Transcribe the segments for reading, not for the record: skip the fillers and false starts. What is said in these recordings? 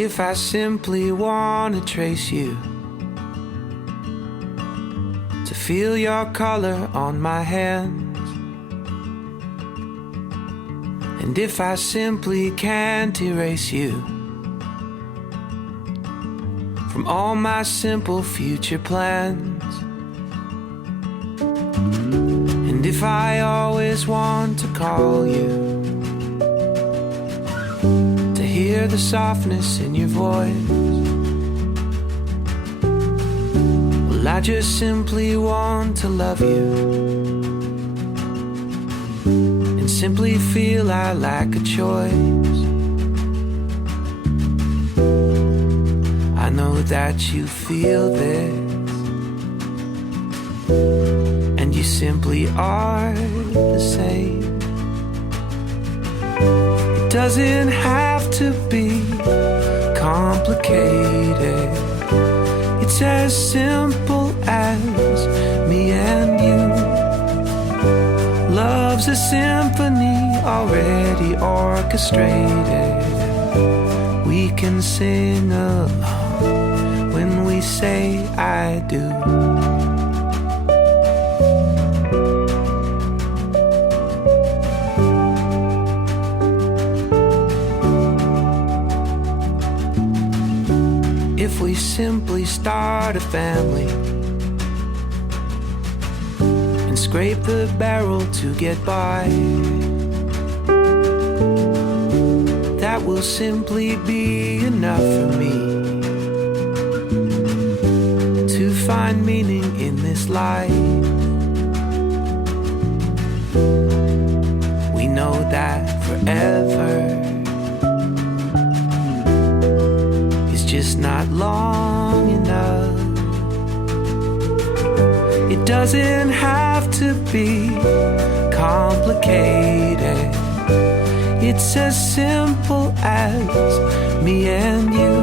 If I simply want to trace you, to feel your color on my hands, and if I simply can't erase you from all my simple future plans, and if I always want to call you, to hear the softness in your voice, well, I just simply want to love you and simply feel I lack a choice. I know that you feel this, and you simply are the same. It doesn't have to be complicated. It's as simple as me and you. Love's a symphony already orchestrated. We can sing along when we say I do. If we simply start a family and scrape the barrel to get by, that will simply be enough for me to find meaning in this life. We know that forever just not long enough. It doesn't have to be complicated. It's as simple as me and you.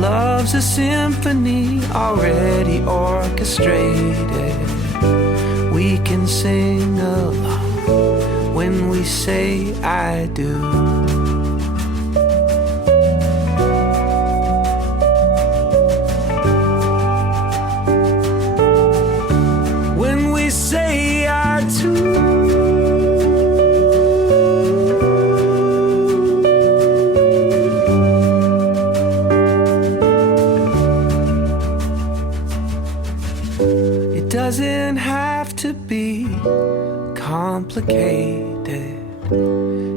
Love's a symphony already orchestrated. We can sing along when we say I do. Say I do. It doesn't have to be complicated.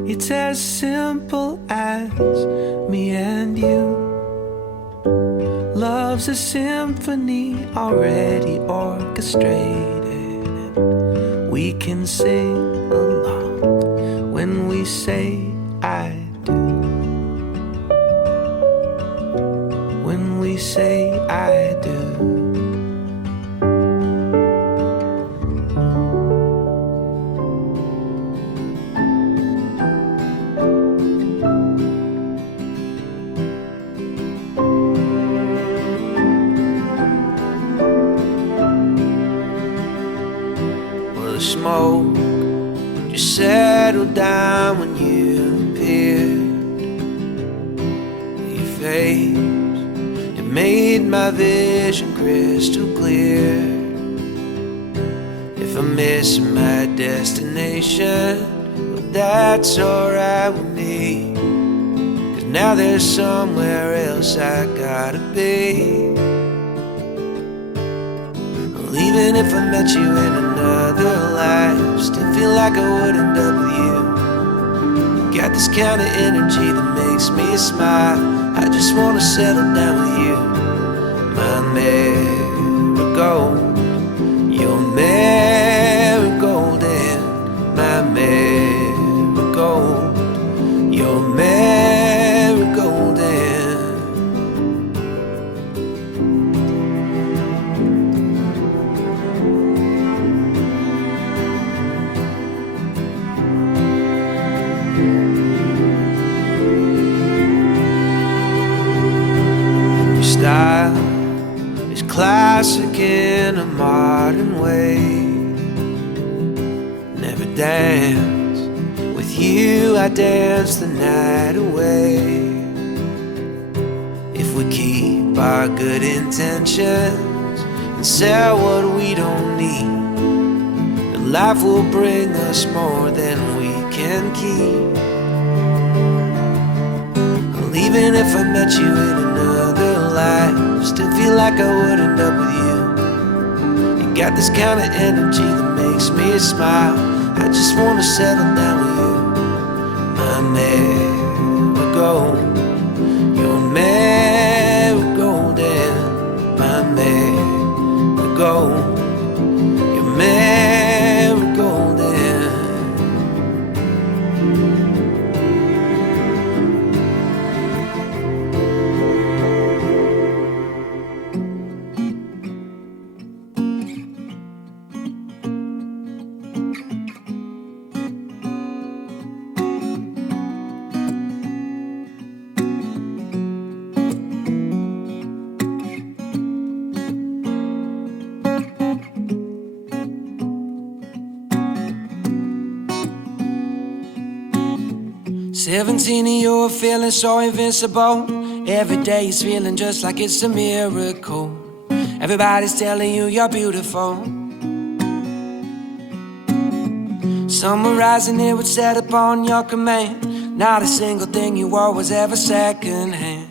It's as simple as me and you. Love's a symphony already orchestrated. We can sing along when we say I do. When we say I do. Smoke just settled down when you appeared. Your face, it made my vision crystal clear. If I'm missing my destination, well, that's alright with me, 'cause now there's somewhere else I gotta be. Even if I met you in another life, still feel like I would end up with you. You got this kind of energy that makes me smile. I just wanna settle down with you. My marigold, your marigold, and my marigold, your marigold, and style is classic in a modern way. Never dance with you, I dance the night away. our good intentions and sell what we don't need. And life will bring us more than we can keep. Well, even if I met you in another life, still feel like I would end up with you. You got this kind of energy that makes me smile. I just wanna settle down with you. My marigold, your marigold, and my marigold, your marigold, and "17 and you're feeling so invincible. Every day is feeling just like it's a miracle. Everybody's telling you you're beautiful. Summarizing it would set upon your command. Not a single thing you wore was ever secondhand.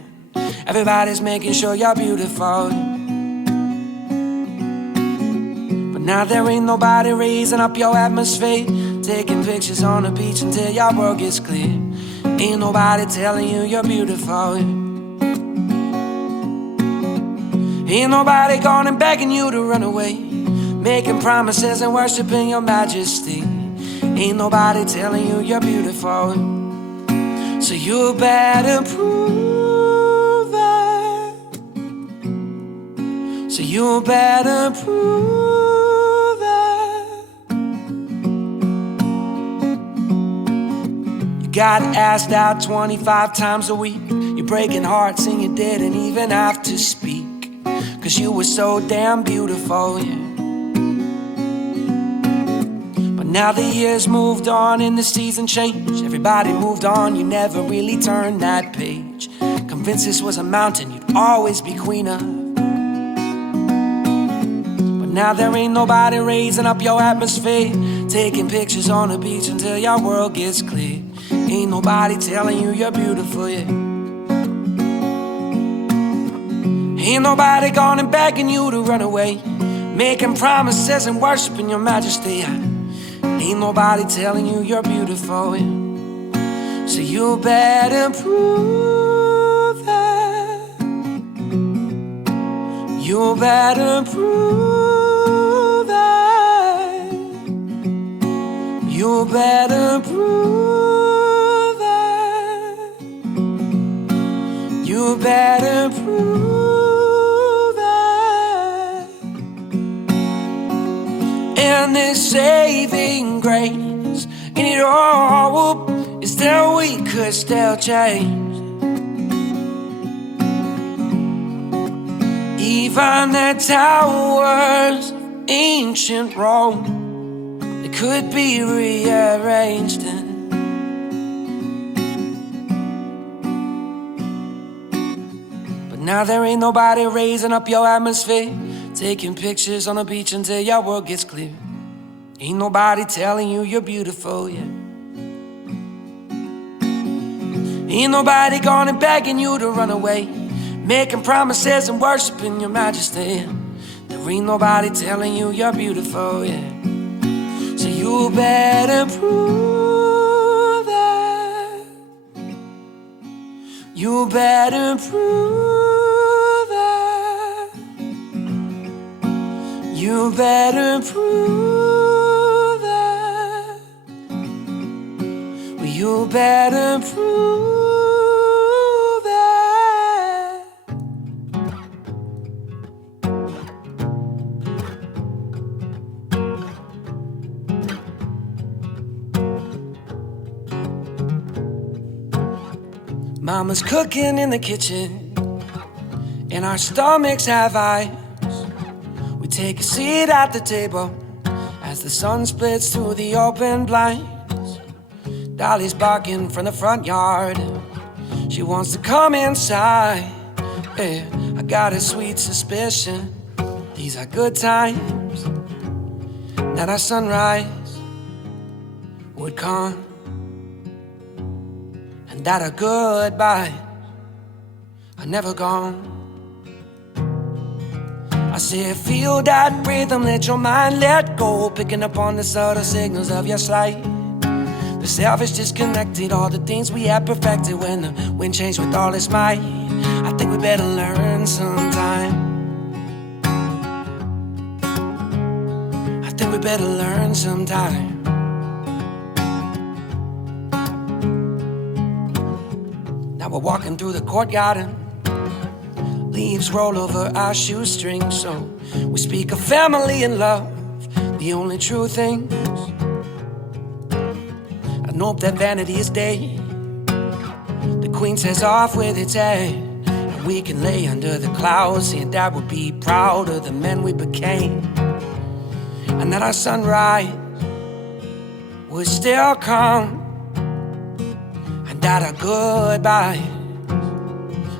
Everybody's making sure you're beautiful. But now there ain't nobody raising up your atmosphere, taking pictures on the beach until your world gets clear. Ain't nobody telling you you're beautiful. Ain't nobody going and begging you to run away, making promises and worshiping your majesty. Ain't nobody telling you you're beautiful. So you better prove it. So you better prove it. You got asked out 25 times a week. You're breaking hearts and you didn't even have to speak, 'cause you were so damn beautiful, yeah. But now the years moved on and the season changed. Everybody moved on, you never really turned that page. Convinced this was a mountain you'd always be queen of. But now there ain't nobody raising up your atmosphere, taking pictures on the beach until your world gets clear. Ain't nobody telling you you're beautiful, yeah. Ain't nobody going and begging you to run away, making promises and worshiping your majesty. Ain't nobody telling you you're beautiful, yeah. So you better prove it. You better prove it. You better prove it. You better prove it. And this saving grace in it all is that we could still change. Even the towers of ancient Rome, they could be rearranged. But now there ain't nobody raising up your atmosphere, taking pictures on the beach until your world gets clear. Ain't nobody telling you you're beautiful, yeah. Ain't nobody going and begging you to run away, making promises and worshiping your majesty. There ain't nobody telling you you're beautiful, yeah. So you better prove it. You better prove it. You better prove it. Well, you better prove it. Mama's cooking in the kitchen, and our stomachs have eyes. We take a seat at the table as the sun splits through the open blinds. Dolly's barking from the front yard, she wants to come inside. Yeah, I got a sweet suspicion these are good times, that our sunrise would come, and that our goodbyes are never gone. I say feel that rhythm, let your mind let go, picking up on the subtle signals of your sight. The selfish disconnected, all the things we had perfected when the wind changed with all its might. I think we better learn sometime. I think we better learn sometime. Now we're walking through the courtyard and leaves roll over our shoestrings. So we speak of family and love, the only true things. I know that vanity is dead. The queen says off with its head, and we can lay under the clouds, saying that we'll be proud of the men we became, and that our sunrise would still come, and that our goodbyes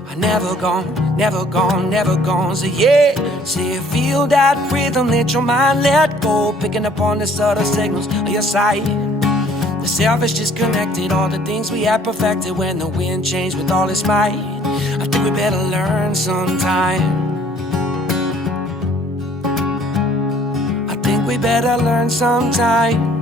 are never gone, never gone, never gone. So yeah, say feel that rhythm, let your mind let go, picking up on the subtle signals of your sight. The selfish disconnected, all the things we had perfected when the wind changed with all its might. I think we better learn sometime. I think we better learn sometime.